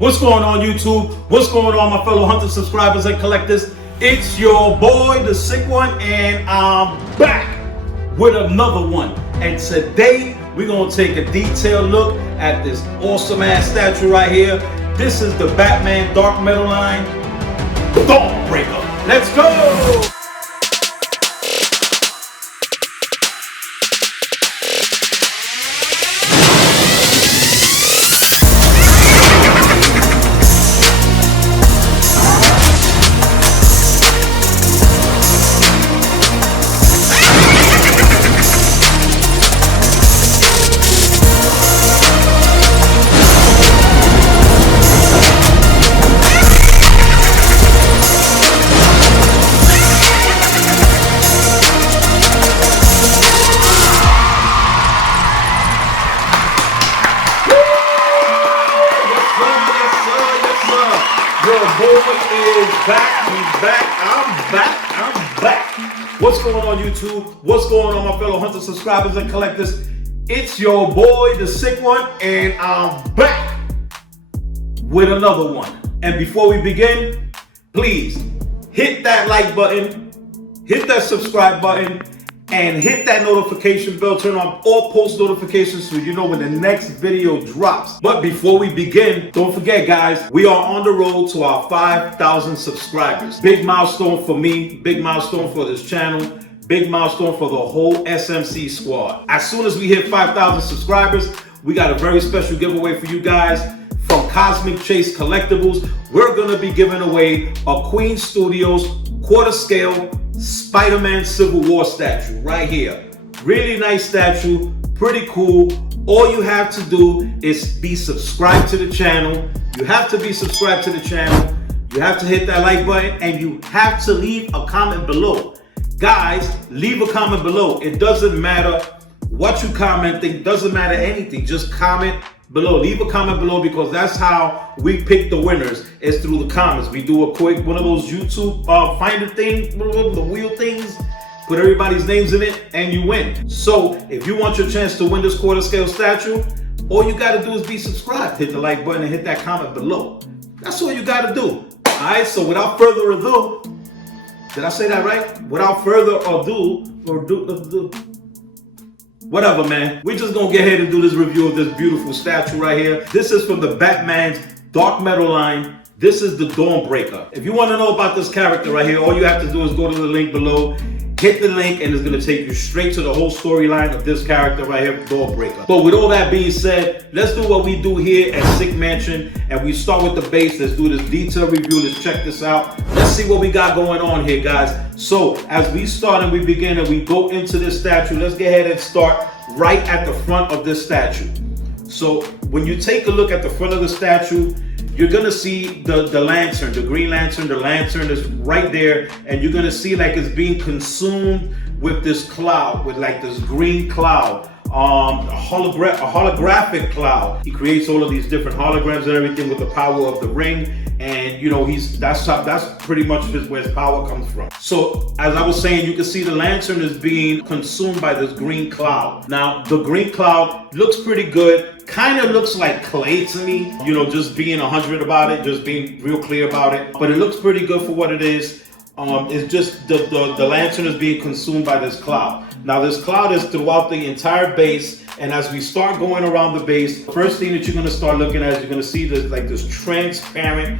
What's going on, YouTube? What's going on, my fellow hunters, subscribers, and collectors? It's your boy, the Sick One, and I'm back with another one. And today, we're gonna take a detailed look at this awesome ass statue right here. This is the Batman Dark Metal line, Dawnbreaker. Let's go! I'm back. What's going on, YouTube? What's going on, my fellow hunters, subscribers, and collectors? It's your boy, the Sick One, and I'm back with another one. And before we begin, please hit that like button, hit that subscribe button, and hit that notification bell. Turn on all post notifications so you know when the next video drops. But before we begin, don't forget, guys, we are on the road to our 5,000 subscribers. Big milestone for me, big milestone for this channel, big milestone for the whole SMC Squad. As soon as we hit 5,000 subscribers, we got a very special giveaway for you guys from Cosmic Chase Collectibles. We're gonna be giving away a Queen Studios quarter scale Spider-Man Civil War statue right here. Really nice statue, pretty cool. All you have to do is be subscribed to the channel. You have to be subscribed to the channel. You have to hit that like button, and you have to leave a comment below. Guys, leave a comment below. It doesn't matter what you comment, it doesn't matter anything. Just comment below. Leave a comment below, because that's how we pick the winners, is through the comments. We do a quick one of those YouTube finder thing, the wheel things, put everybody's names in it, and you win. So if you want your chance to win this quarter scale statue, all you got to do is be subscribed. Hit the like button and hit that comment below. That's all you got to do. All right, so without further ado, did I say that right? Without further ado, whatever, man. We just gonna get ahead and do this review of this beautiful statue right here. This is from the Batman's Dark Metal line. This is the Dawnbreaker. If you want to know about this character right here, all you have to do is go to the link below, hit the link, and it's gonna take you straight to the whole storyline of this character right here, Dawnbreaker. But with all that being said, let's do what we do here at Sick Mansion, and we start with the base. Let's do this detailed review. Let's check this out. Let's see what we got going on here, guys. So as we start and we begin and we go into this statue, let's get ahead and start right at the front of this statue. So when you take a look at the front of the statue, you're gonna see the lantern, the green lantern. The lantern is right there, and you're gonna see like it's being consumed with this cloud, with like this green cloud, a holographic cloud. He creates all of these different holograms and everything with the power of the ring, and you know that's pretty much where his power comes from. So as I was saying, you can see the lantern is being consumed by this green cloud. Now the green cloud looks pretty good. Kind of looks like clay to me, you know, just being 100 about it, just being real clear about it. But it looks pretty good for what it is. It's just the lantern is being consumed by this cloud. Now this cloud is throughout the entire base, and as we start going around the base, the first thing that you're gonna start looking at is you're gonna see this like this transparent,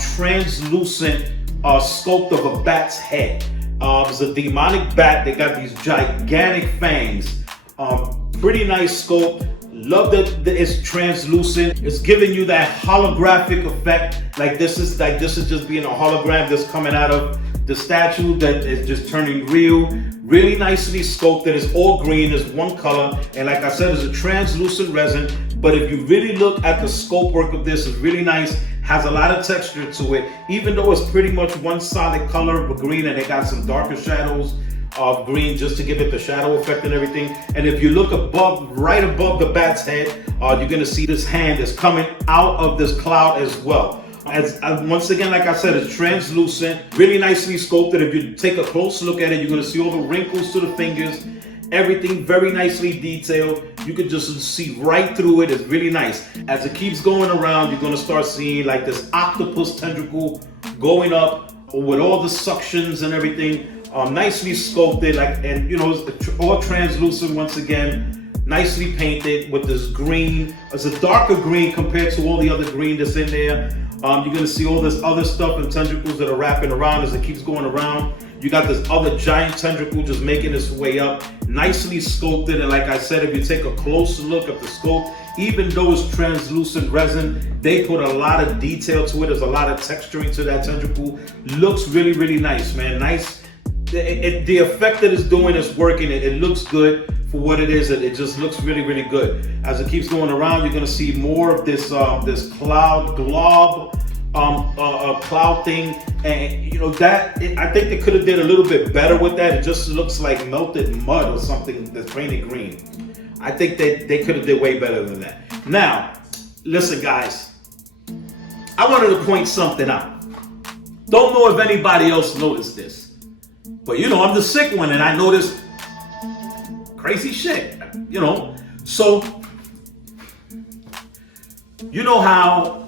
translucent sculpt of a bat's head. It's a demonic bat. They got these gigantic fangs. Pretty nice sculpt. Love that it's translucent. It's giving you that holographic effect. Like this is just being a hologram that's coming out of the statue that is just turning real. Really nicely sculpted. It's all green. It's one color, and like I said, it's a translucent resin. But if you really look at the sculpt work of this, it's really nice. Has a lot of texture to it, even though it's pretty much one solid color of green, and it got some darker shadows of green just to give it the shadow effect and everything. And if you look right above the bat's head, you're gonna see this hand is coming out of this cloud as well. Once again, like I said, it's translucent, really nicely sculpted. If you take a close look at it, you're gonna see all the wrinkles to the fingers. everything very nicely detailed. You can just see right through it. It's really nice. As it keeps going around, you're gonna start seeing like this octopus tentacle going up with all the suctions and everything. Nicely sculpted, like, and you know, it's all translucent once again, nicely painted with this green. It's a darker green compared to all the other green that's in there. You're gonna see all this other stuff and tentacles that are wrapping around as it keeps going around. You got this other giant tentacle just making its way up, nicely sculpted. And like I said, if you take a closer look at the sculpt, even though it's translucent resin, they put a lot of detail to it. There's a lot of texturing to that tentacle. Looks really, really nice, man. Nice. The effect that it's doing is working. It looks good for what it is. It just looks really, really good. As it keeps going around, you're gonna see more of this this cloud glob cloud thing, and you know that I think they could have did a little bit better with that. It just looks like melted mud or something that's painted green. I think they could have did way better than that. Now, listen, guys, I wanted to point something out. Don't know if anybody else noticed this. But you know, I'm the sick one and I notice crazy shit, you know. So, you know how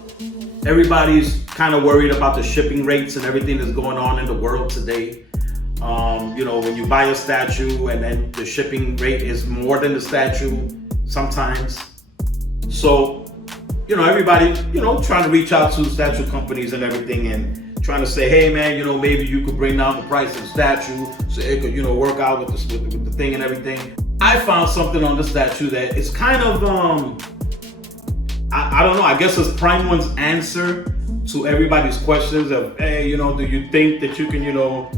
everybody's kind of worried about the shipping rates and everything that's going on in the world today. You know, when you buy a statue and then the shipping rate is more than the statue sometimes. So, you know, everybody, you know, trying to reach out to statue companies and everything and trying to say, hey man, you know, maybe you could bring down the price of the statue so it could, you know, work out with the thing and everything. I found something on the statue that is kind of, I don't know, I guess it's Prime One's answer to everybody's questions of, hey, you know, do you think that you can, you know,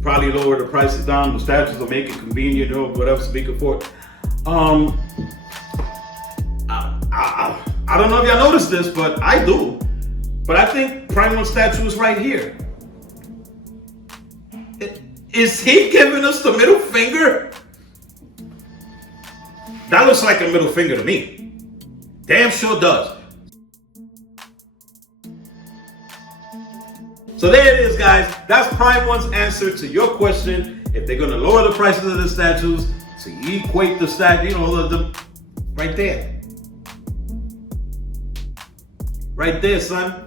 probably lower the prices down the statues or make it convenient or whatever, speaking for it. I don't know if y'all noticed this, but I do. But I think Prime One statue is right here. Is he giving us the middle finger? That looks like a middle finger to me. Damn sure does. So there it is, guys. That's Prime One's answer to your question. If they're going to lower the prices of the statues to equate the statue, you know, the right there. Right there, son.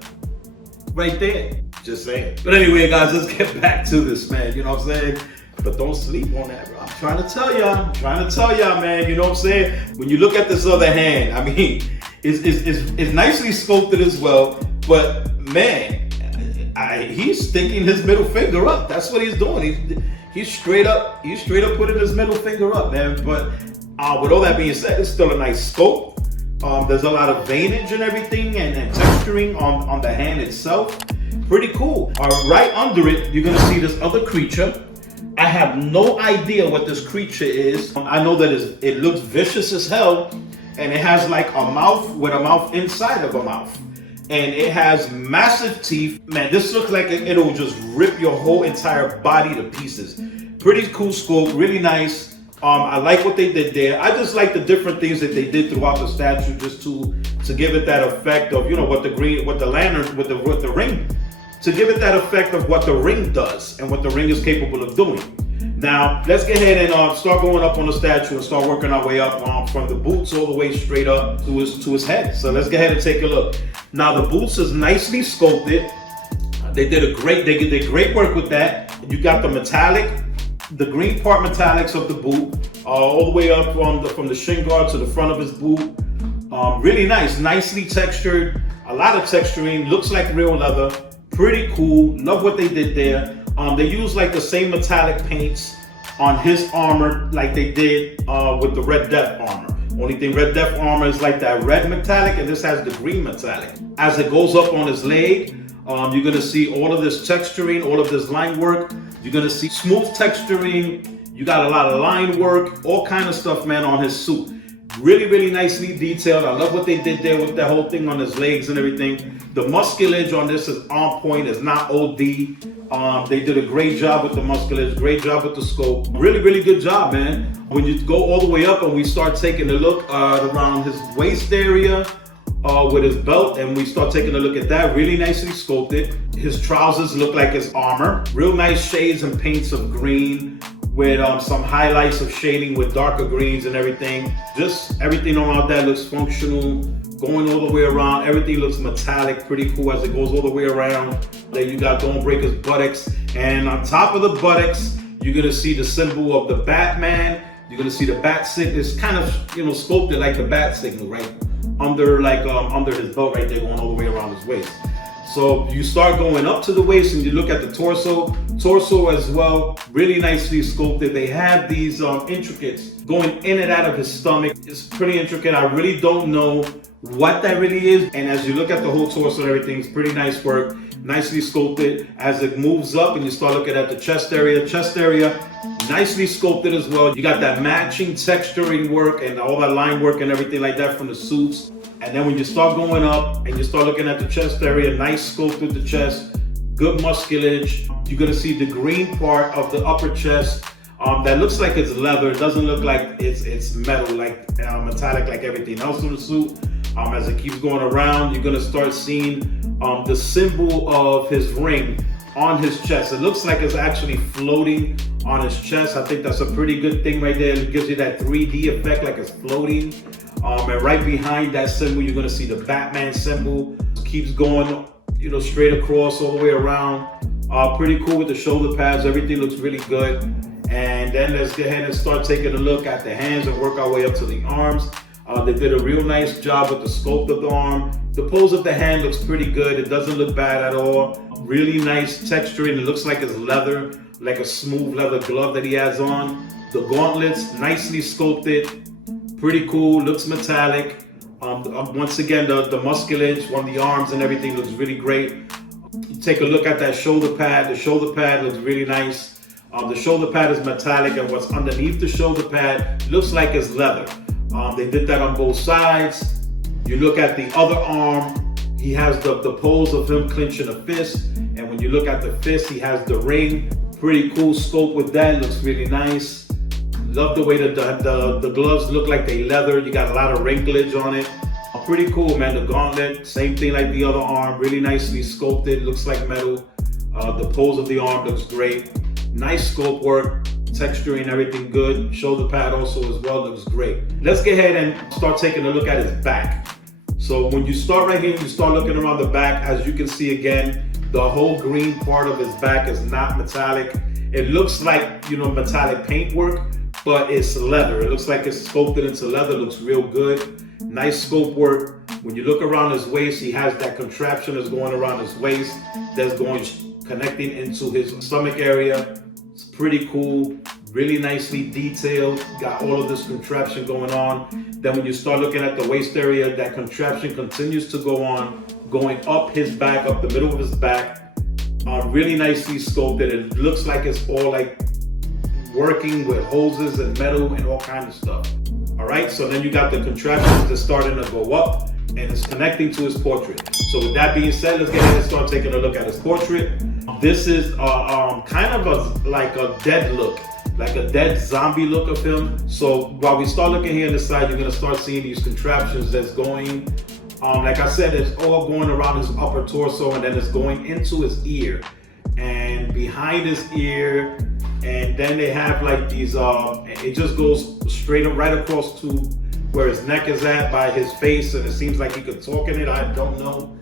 Right there. Just saying. But anyway, guys, let's get back to this, man. You know what I'm saying? But don't sleep on that, bro. I'm trying to tell y'all, man. You know what I'm saying? When you look at this other hand, I mean, it's nicely sculpted as well. But man, he's sticking his middle finger up. That's what he's doing. He's straight up putting his middle finger up, man. But with all that being said, it's still a nice sculpt. There's a lot of veinage and everything and texturing on the hand itself. Pretty cool. Right under it, you're gonna see this other creature. I have no idea what this creature is. I know that it looks vicious as hell, and it has like a mouth with a mouth inside of a mouth. And it has massive teeth. Man, this looks like it'll just rip your whole entire body to pieces. Pretty cool sculpt, really nice. I like what they did there. I just like the different things that they did throughout the statue, just to give it that effect of, you know, what the lantern, with the ring, to give it that effect of what the ring does and what the ring is capable of doing. Now, let's get ahead and start going up on the statue and start working our way up from the boots all the way straight up to his head. So let's go ahead and take a look. Now, the boots is nicely sculpted. They did great work with that. You got the metallic, the green part metallics of the boot, all the way up from the shin guard to the front of his boot. Really nice, nicely textured, a lot of texturing, looks like real leather. Pretty cool, love what they did there. They used like the same metallic paints on his armor like they did with the Red Death armor. Only thing, Red Death armor is like that red metallic, and this has the green metallic. As it goes up on his leg, you're gonna see all of this texturing, all of this line work. You're gonna see smooth texturing. You got a lot of line work, all kind of stuff, man, on his suit. Really, really nicely detailed. I love what they did there with the whole thing on his legs and everything. The musculage on this is on point. It's not OD. They did a great job with the musculage, great job with the scope. Really, really good job, man. When you go all the way up and we start taking a look around his waist area with his belt, and we start taking a look at that, really nicely sculpted. His trousers look like his armor. Real nice shades and paints of green with some highlights of shading with darker greens and everything. Just everything around that looks functional, going all the way around. Everything looks metallic, pretty cool as it goes all the way around. Then you got Dawnbreaker's buttocks, and on top of the buttocks, you're gonna see the symbol of the Batman. You're gonna see the bat signal. It's kind of, you know, sculpted like the bat signal, right? Under under his belt right there, going all the way around his waist. So you start going up to the waist and you look at the torso as well, really nicely sculpted. They have these intricates going in and out of his stomach. It's pretty intricate. I really don't know what that really is. And as you look at the whole torso and everything, it's pretty nice work, nicely sculpted. As it moves up and you start looking at the chest area, nicely sculpted as well. You got that matching texturing work and all that line work and everything like that from the suits. And then when you start going up and you start looking at the chest area, nice sculpt with the chest, good musculage. You're gonna see the green part of the upper chest that looks like it's leather. It doesn't look like it's metal, like metallic like everything else in the suit. As it keeps going around, you're gonna start seeing the symbol of his ring on his chest. It looks like it's actually floating on his chest. I think that's a pretty good thing right there. It gives you that 3D effect like it's floating. And right behind that symbol, you're gonna see the Batman symbol. It keeps going, you know, straight across all the way around. Pretty cool with the shoulder pads. Everything looks really good. And then let's go ahead and start taking a look at the hands and work our way up to the arms. They did a real nice job with the sculpt of the arm. The pose of the hand looks pretty good. It doesn't look bad at all. Really nice texturing. It looks like it's leather, like a smooth leather glove that he has on. The gauntlets, nicely sculpted. Pretty cool, looks metallic. Once again, the musculage on the arms and everything looks really great. You take a look at that shoulder pad. The shoulder pad looks really nice. The shoulder pad is metallic, and what's underneath the shoulder pad looks like it's leather. They did that on both sides. You look at the other arm, he has the pose of him clenching a fist. And when you look at the fist, he has the ring. Pretty cool scope with that, looks really nice. Love the way that the gloves look like they leather. You got a lot of wrinklage on it. Pretty cool, man. The gauntlet, same thing like the other arm, really nicely sculpted, looks like metal. The pose of the arm looks great. Nice sculpt work, texturing, everything good. Shoulder pad also as well looks great. Let's get ahead and start taking a look at his back. So when you start right here, you start looking around the back. As you can see again, the whole green part of his back is not metallic. It looks like, you know, metallic paint work, but it's leather. It looks like it's sculpted into leather, looks real good. Nice sculpt work. When you look around his waist, he has that contraption that's going around his waist, that's going connecting into his stomach area. It's pretty cool, really nicely detailed. Got all of this contraption going on. Then when you start looking at the waist area, that contraption continues to go on, going up his back, up the middle of his back. Really nicely sculpted. It looks like it's all like working with hoses and metal and all kinds of stuff. All right, so then you got the contraptions that's starting to go up and it's connecting to his portrait. So with that being said, let's get ahead and start taking a look at his portrait. This is kind of like a dead look, like a dead zombie look of him. So while we start looking here on the side, you're gonna start seeing these contraptions that's going, like I said, it's all going around his upper torso and then it's going into his ear and behind his ear. And then they have like these, it just goes straight up right across to where his neck is at by his face. And it seems like he could talk in it, I don't know.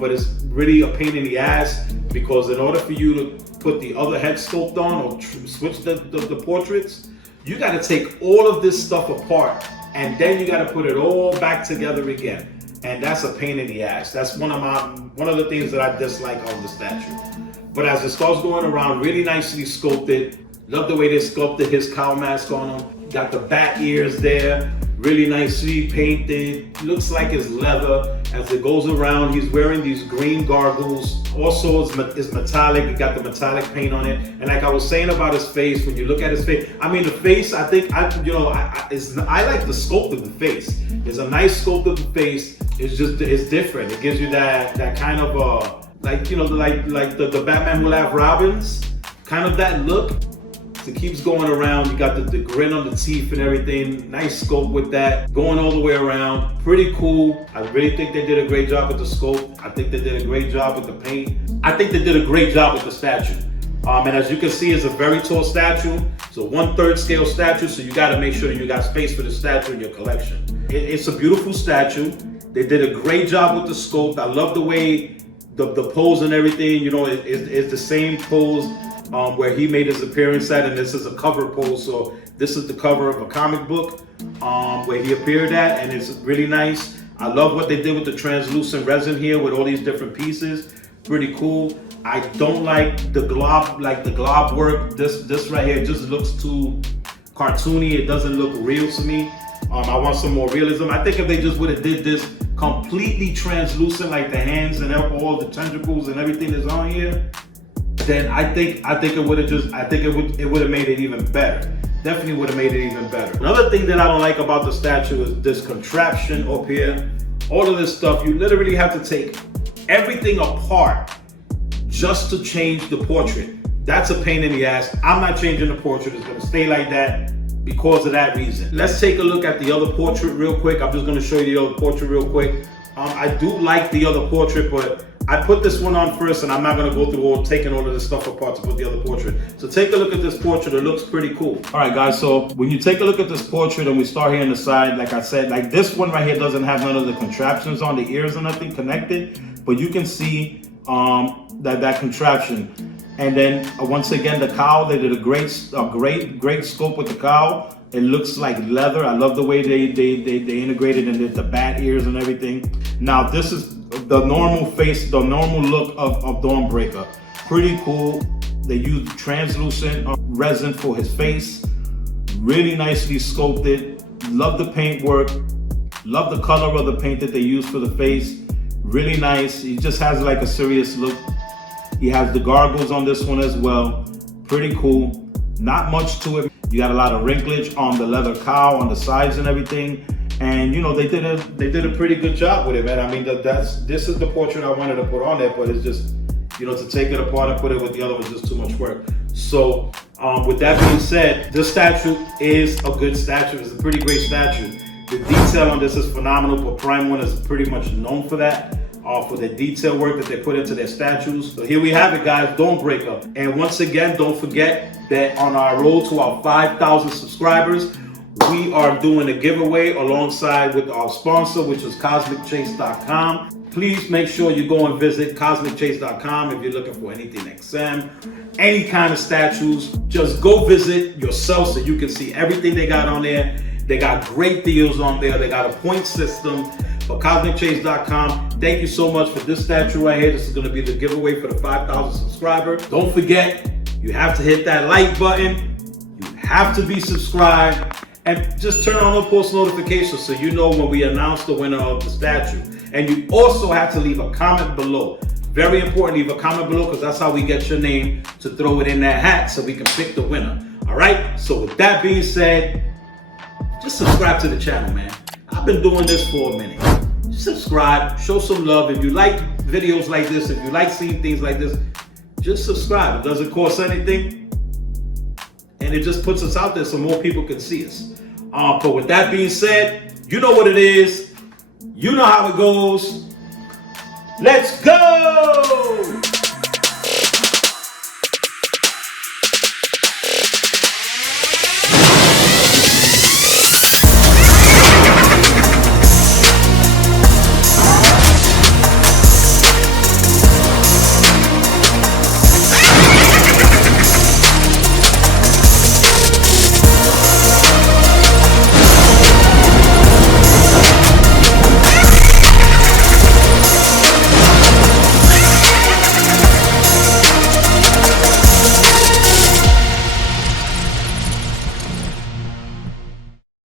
But it's really a pain in the ass because in order for you to put the other head sculpt on or switch the portraits, you gotta take all of this stuff apart and then you gotta put it all back together again. And that's a pain in the ass. That's one of the things that I dislike on the statue. But as it starts going around, really nicely sculpted. Love the way they sculpted his cowl mask on him. Got the bat ears there, really nicely painted. Looks like it's leather. As it goes around, he's wearing these green gargles. Also, it's metallic. It got the metallic paint on it. And like I was saying about his face, when you look at his face, I mean the face. I think I like the sculpt of the face. It's a nice sculpt of the face. It's different. It gives you that kind of like, you know, like the Batman Who Laughed Robins, kind of that look. It keeps going around. You got the grin on the teeth and everything. Nice scope with that. Going all the way around. Pretty cool. I really think they did a great job with the scope. I think they did a great job with the paint. I think they did a great job with the statue. And as you can see, it's a very tall statue. It's a 1/3 scale statue, so you got to make sure that you got space for the statue in your collection. It's a beautiful statue. They did a great job with the sculpt. I love the way the pose and everything. You know, it's the same pose where he made his appearance at, and this is a cover pose. So this is the cover of a comic book where he appeared at, and it's really nice. I love what they did with the translucent resin here with all these different pieces. Pretty cool. I don't like the glob work. This right here just looks too cartoony. It doesn't look real to me. I want some more realism. I think if they just would have did this completely translucent, like the hands and all the tentacles and everything that's on here, then I think it would have made it even better. Definitely would have made it even better. Another thing that I don't like about the statue is this contraption up here. All of this stuff, you literally have to take everything apart just to change the portrait. That's a pain in the ass. I'm not changing the portrait. It's gonna stay like that because of that reason. Let's take a look at the other portrait real quick. I'm just gonna show you the other portrait real quick. I do like the other portrait, but I put this one on first, and I'm not gonna go through taking all of this stuff apart to put the other portrait. So take a look at this portrait. It looks pretty cool. All right, guys, so when you take a look at this portrait and we start here on the side, like I said, like this one right here doesn't have none of the contraptions on the ears or nothing connected, but you can see that contraption. And then once again, the cowl, they did a great scope with the cowl. It looks like leather. I love the way they integrated in the bat ears and everything. Now this is the normal face, the normal look of Dawnbreaker. Pretty cool. They used translucent resin for his face. Really nicely sculpted. Love the paint work. Love the color of the paint that they used for the face. Really nice. He just has like a serious look. He has the gargles on this one as well. Pretty cool. Not much to it. You got a lot of wrinklage on the leather cowl, on the sides and everything. And you know, they did a pretty good job with it, man. I mean, this is the portrait I wanted to put on there, but it's just, you know, to take it apart and put it with the other one is just too much work. So with that being said, this statue is a good statue. It's a pretty great statue. The detail on this is phenomenal, but Prime One is pretty much known for that. For the detail work that they put into their statues. So here we have it, guys, Dawnbreaker. And once again, don't forget that on our road to our 5,000 subscribers, we are doing a giveaway alongside with our sponsor, which is CosmicChase.com. Please make sure you go and visit CosmicChase.com if you're looking for anything XM, any kind of statues. Just go visit yourself so you can see everything they got on there. They got great deals on there. They got a point system. For CosmicChase.com, thank you so much for this statue right here. This is going to be the giveaway for the 5,000 subscribers. Don't forget, you have to hit that like button. You have to be subscribed. And just turn on the post notifications so you know when we announce the winner of the statue. And you also have to leave a comment below. Very important, leave a comment below because that's how we get your name to throw it in that hat so we can pick the winner. All right? So with that being said, just subscribe to the channel, man. I've been doing this for a minute. Subscribe, show some love. If you like videos like this, if you like seeing things like this, just subscribe. It doesn't cost anything. And it just puts us out there so more people can see us. But with that being said, you know what it is. You know how it goes. Let's go!